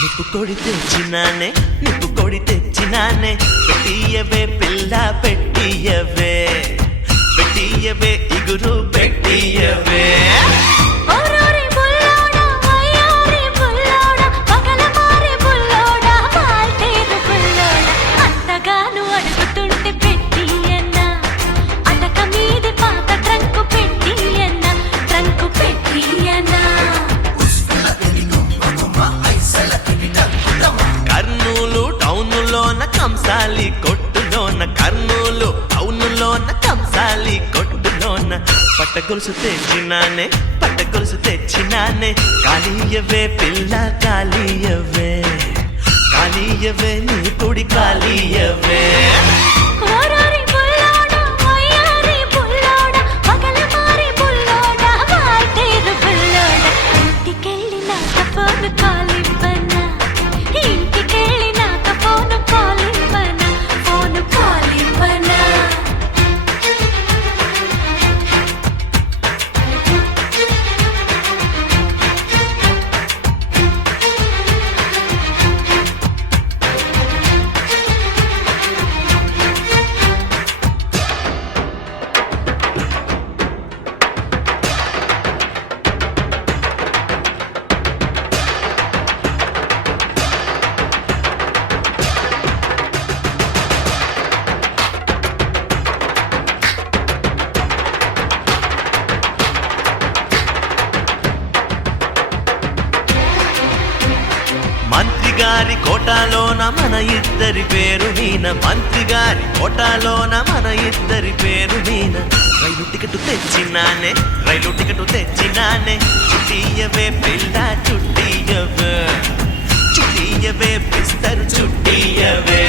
నిప్పు కొడి తెచ్చినానే నిప్పు కొడి తెచ్చినానే పెట్టియవే పిల్ల పెట్టియవే పెట్టియవే ఇగురు పెట్టియవే కంసాలి కొట్టులోన కర్నూలు టౌనులోన కంసాలి కొట్టులోన పట్టగొలుసు తెచ్చినానే కాళీయవే పిల్ల కాళీయవే కాళీయవే నీ కుడి కాళీయవే మంత్రిగారి కోటాలోన మన ఇద్దరి పేరు మీన మంత్రిగారి కోటాలోన మన ఇద్దరి పేరు మీన రైలు టికెట్ తెచ్చినానే చుట్టియవే పిల్ల చుట్టియవే బిస్తరు చుట్టియవే